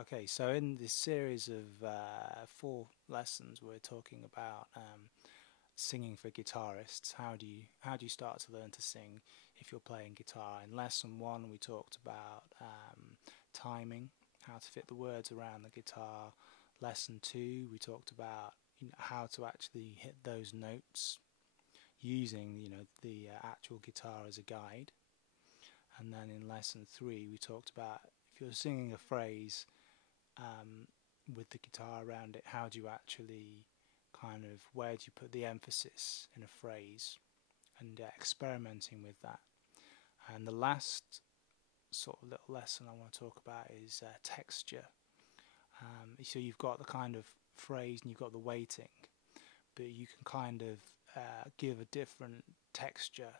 Okay, so in this series of 4 lessons, we're talking about singing for guitarists. How do you start to learn to sing if you're playing guitar? In lesson 1, we talked about timing, how to fit the words around the guitar. Lesson 2, we talked about how to actually hit those notes using the actual guitar as a guide. And then in lesson 3, we talked about if you're singing a phrase with the guitar around it, how do you actually where do you put the emphasis in a phrase, and experimenting with that. And the last sort of little lesson I want to talk about is texture. So you've got the kind of phrase and you've got the weighting, but you can give a different texture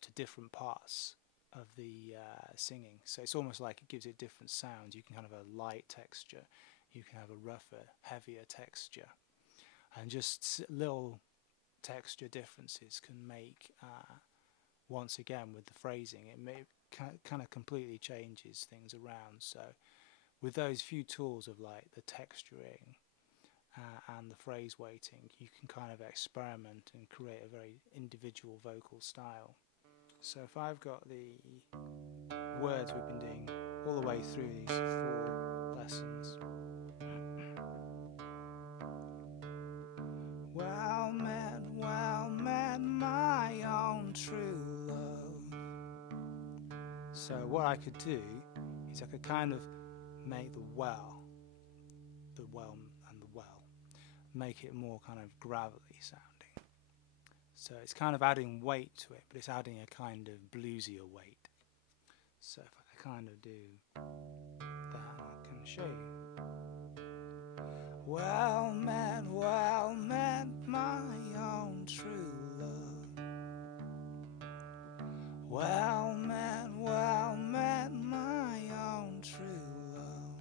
to different parts of the singing. So it's almost like it gives it different sounds. You can have a light texture, you can have a rougher, heavier texture, and just little texture differences can make, once again with the phrasing, it may kind of completely changes things around. So with those few tools of like the texturing and the phrase weighting, you can kind of experiment and create a very individual vocal style. So if I've got the words we've been doing all the way through these 4 lessons. Well met, my own true love. So what I could do is I could kind of make the well and the well, make it more kind of gravelly sounding. So it's kind of adding weight to it, but it's adding a kind of bluesier weight. So if I kind of do that, I can show you. Well met, my own true love. Well met, my own true love.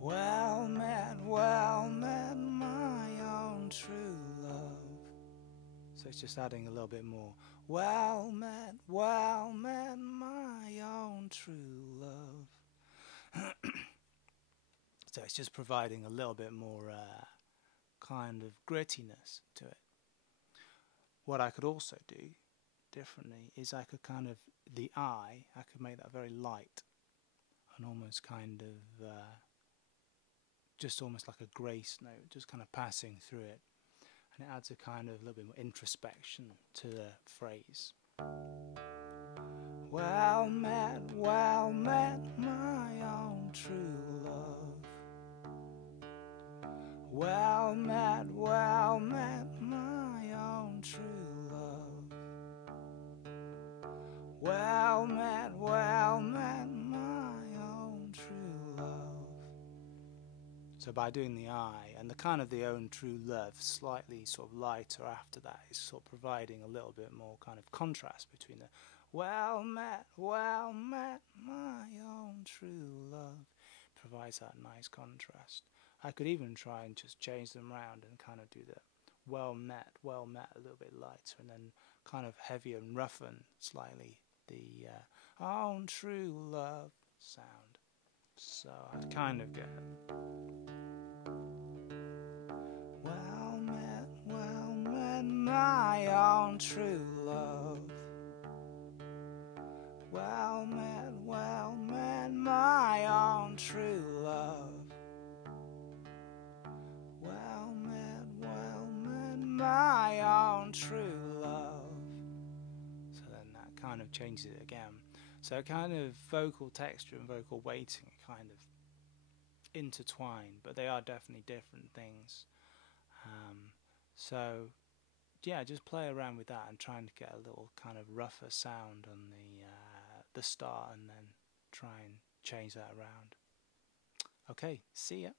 Well met, my own true love. So it's just adding a little bit more. Well met, my own true love. So it's just providing a little bit more kind of grittiness to it. What I could also do differently is I could kind of, I could make that very light and almost kind of just almost like a grace note, just kind of passing through it. And it adds a kind of little bit more introspection to the phrase. Well met, my own true love. Well met, my own true love. Well met, my own true love. So by doing the I and the kind of the own true love slightly sort of lighter after that, is sort of providing a little bit more kind of contrast between the well met, my own true love. Provides that nice contrast. I could even try and just change them around and kind of do the well met a little bit lighter, and then kind of heavier and roughen slightly the own true love sound. So I'd kind of get well met, my own true love. Well met, my own true love. Well met, my own true love. So then that kind of changes it again. So kind of vocal texture and vocal weighting are kind of intertwined, but they are definitely different things. So yeah, just play around with that and trying to get a little kind of rougher sound on the start, and then try and change that around. Okay, see ya.